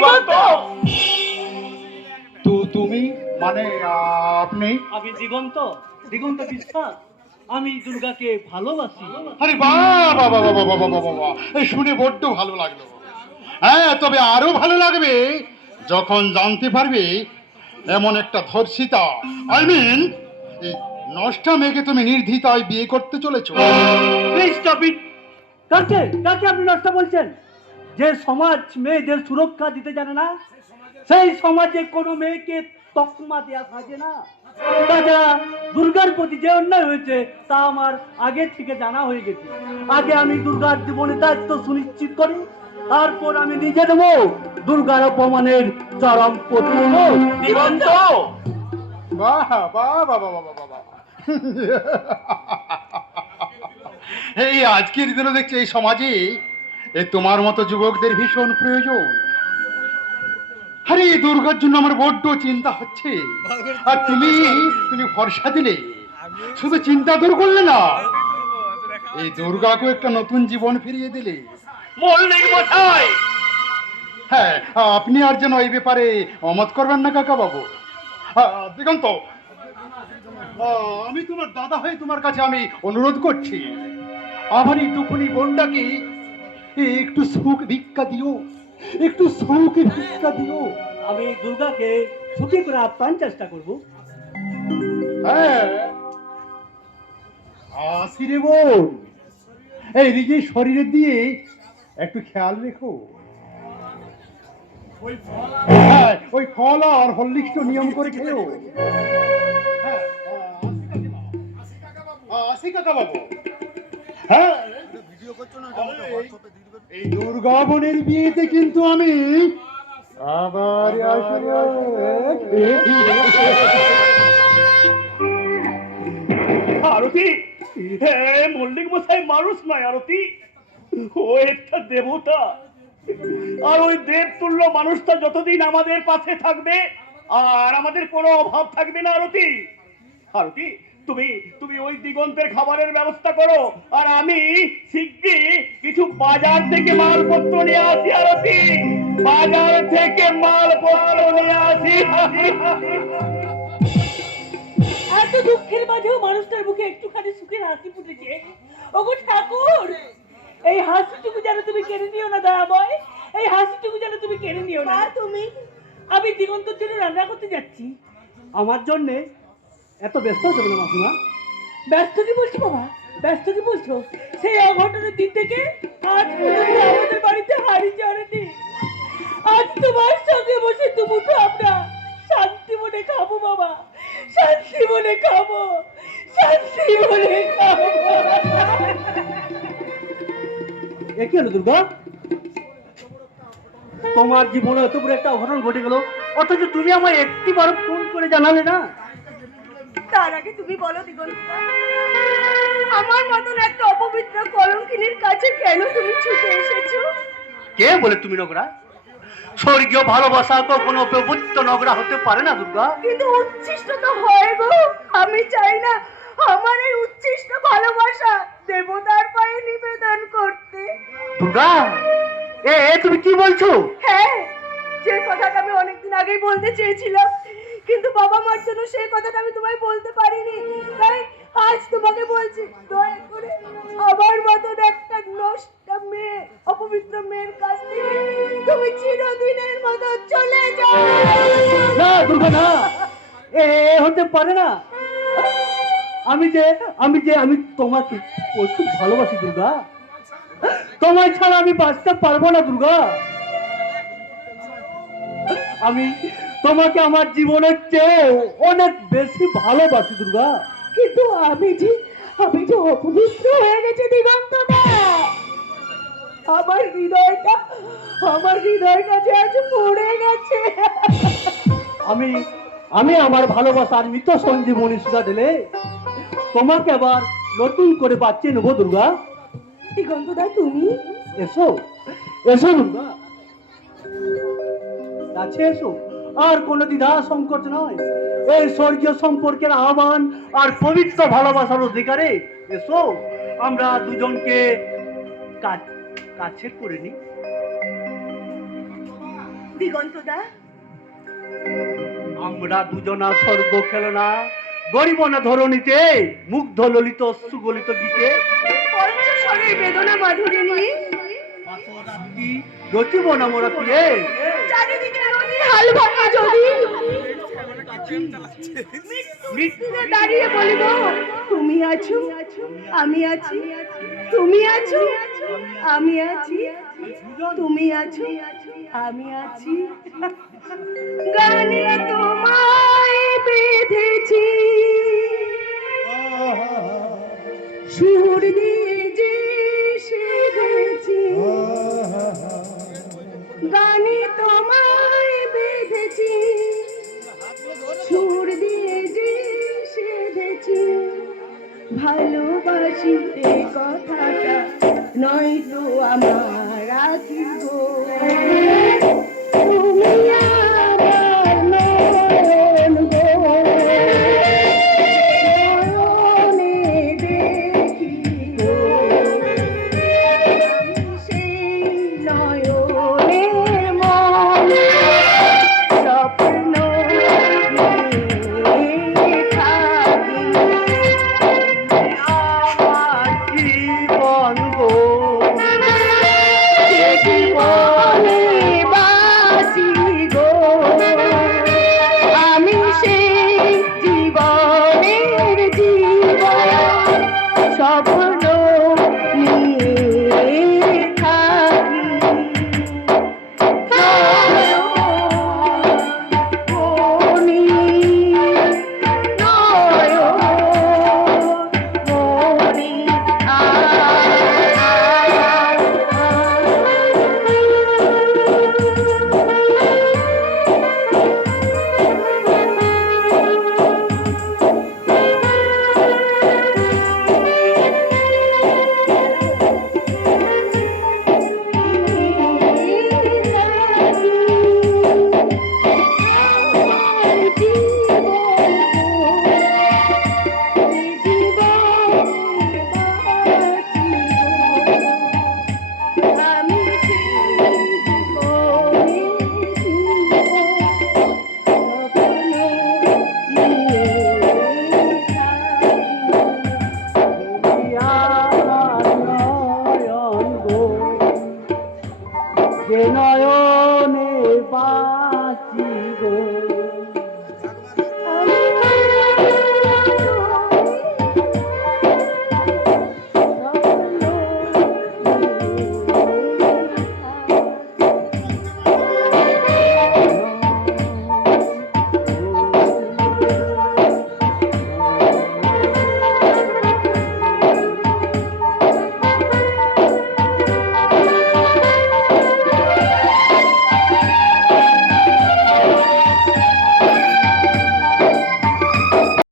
দিগন্ত। তুমি মানে আপনি? আমি দিগন্ত, দিগন্ত বিশ্বাস। আমি দুর্গাকে ভালোবাসি। আরে বাহ বাহ বাহ বাহ বাহ বাহ বাহ, এই শুনে বড্ড ভালো লাগলো। হ্যাঁ, তবে আরো ভালো লাগবে যখন জানতে পারবে এমন একটা ধর্ষিতা, আই মিন নষ্টা মেয়েকে তুমি নির্দ্বিধায় বিয়ে করতে চলেছো। Please stop it. কাকে কাকে আপনি নষ্ট বলছেন? যে সমাজ মেয়েদের সুরক্ষা দিতে জানে না, সেই সমাজে কোনো মেয়েকে তকমা দেওয়া থাকে না। তাছাড়া দুর্গার প্রতি যে অন্যায় হয়েছে তা আমার আগে থেকে জানা হয়ে গেছে। আগে আমি দুর্গার জীবনের দায়িত্ব সুনিশ্চিত করি, তারপর আমি নিজে দেবো দুর্গার অপমানের চরম প্রতিশোধ। দিগন্ত। বাহ বাহ বাহ বাহ বাহ বাহ বাহ। এই আজকের দিনে দেখছি এই সমাজে তোমার মতো যুবকদের ভীষণ প্রয়োজন। আরে দুর্গার জন্য আমার বড্ড চিন্তা হচ্ছে, আর তুমি তুমি ভরসা দিলে, শুধু চিন্তা দূর করলে না, এই দুর্গাকে একটা নতুন জীবন ফিরিয়ে দিলে। মল্লিক মশাই, হ্যাঁ, আপনি আর যেন এই ব্যাপারে অমত করবেন না কাকা বাবু। দিগন্ত, আমি তোমার দাদা হয়ে তোমার কাছে আমি অনুরোধ করছি, আমার এই দুখুনি বোনটাকে একটু সুখ ভিক্ষা দিও, একটু সুখ ভিক্ষা দিও। আমি দুর্গাকে সুখী করে আপ্যায়ন চেষ্টা করবো। হ্যাঁ, আসি রে বোন, এই নিজের শরীরের দিয়ে একটু খেয়াল রেখো। হ্যাঁ, ওই ফল আর হরলিক্স নিয়ম করে খেও। হ্যাঁ, আসি কাকা বাবু। হ্যাঁ, এই দুর্গা বোনের বিয়েতে কিন্তু আমি আবার আসবো। আরতি, মল্লিক মশাই মানুষ নয় আরতি, ও একটা দেবতা। আর ওই দেবতুল্য মানুষটা যতদিন আমাদের পাশে থাকবে আর আমাদের কোনো অভাব থাকবে না। আরতি, আরতি, তুমি তুমি ওই দিগন্তের খাবারের ব্যবস্থা করো, আর আমি শিগগির কিছু বাজার থেকে মালপত্র নিয়ে আসি। আরতি, বাজার থেকে মালপত্র নিয়ে আসি। এত দুঃখের মাঝেও মানুষটার মুখে একটুখানি সুখের হাসি ফুটেছে। ওগো ঠাকুর, এই হাসিটুকু যেন তুমি কেড়ে নিও না দয়াময়, এই হাসিটুকু যেন তুমি কেড়ে নিও না। তুমি, আমি দিগন্তর জন্য রান্না করতে যাচ্ছি। আমার জন্যে এত ব্যস্ত হতে না মাসিমা। ব্যস্ত কি বলছো বাবা, ব্যস্ত কি বলছো? সেই অঘটনের দিন থেকে আজ পর্যন্ত আমাদের বাড়িতে হাড়ি জ্বরেনি। আজ তোমার সঙ্গে বসে দুমুঠো আমরা শান্তি মনে খাবো বাবা, শান্তি মনে খাবো, শান্তি মনে খাবো। এ কি হলো দুর্গা? তোমার জীবনে এত বড় একটা অঘটন ঘটে গেল, অথচ তুমি আমায় একটিবার ফোন করে জানালে না। তার আগে তুমি বলো দিগন্ত, আমার মতন একটা অপবিত্র কলঙ্কিনীর কাছে কেন তুমি ছুটে এসেছো? কে বলে তুমি নোংরা? স্বর্গীয় ভালোবাসা কখনো পবিত্র নোংরা হতে পারে না দুর্গা। কিন্তু উচ্ছিষ্ট তো হয় গো। আমি চাই না আমার এই উচ্ছিষ্ট ভালোবাসা দেবতার পায়ে নিবেদন করতে। দুর্গা, এ তুমি কি বলছো? হ্যাঁ, যে কথাটা আমি অনেকদিন আগেই বলতে চেয়েছিলাম, কিন্তু বাবা মার জন্য সেই কথাটা আমি তোমায় বলতে পারিনি। তাই আজ তোমাকে বলছি, দয়া করে আমার মতন একটা নষ্ট মেয়ে, অপবিত্র মেয়ের কাছ থেকে তুমি চিরদিনের মতো চলে যাও। না দুর্গা, না, এ হতে পারে না। আমি তোমাকে প্রচুর ভালোবাসি দুর্গা। তোমায় ছাড়া আমি বাঁচতে পারবো না দুর্গা। আমি তোমাকে আমার জীবনের চেয়ে অনেক বেশি ভালোবাসি দুর্গা। কিন্তু আমি যে অপবিত্র হয়ে গেছি দিগন্তটা। আমার হৃদয়টা যে আজ পড়ে গেছে। আমি আমার ভালোবাসার মৃত সঞ্জীবনী সুধা দিলে তোমাকে আবার নতুন করে বাঁচিয়ে নেবো দুর্গা। দিগন্তদা, তুমি এসো, এসো দুর্গা, কাছে এসো। আর কোনো দ্বিধা সংকোচ নয়, এই স্বর্গীয় সম্পর্কের আহ্বান আর পবিত্র ভালোবাসার অধিকারে এসো আমরা দুজনকে কাছে করে নি। দিগন্তদা, আমরা দুজনা স্বর্গ খেলনা গরিব না ধরণীতে মুগ্ধ ললিত সুগলিত গীতে পঞ্চস্বরের বেদনা মাধুরী নিয়ে রচিব না মোরা পিয়ে চারিদিকে নদীর হাল ভাঙা যদি মৃত্যুতে দাঁড়িয়ে বলিব, তুমি আছো আমি আছি, তুমি আছো আমি আছি, তুমি আছো আমি আছি। গানে তোমায় বেঁধেছি, সুর দিয়ে যে সেধেছি, গানে তোমায় বেঁধেছি, সুর দিয়ে যে সেধেছি, ভালোবাসি এই কথাটা নয় তো আমার রাখিব।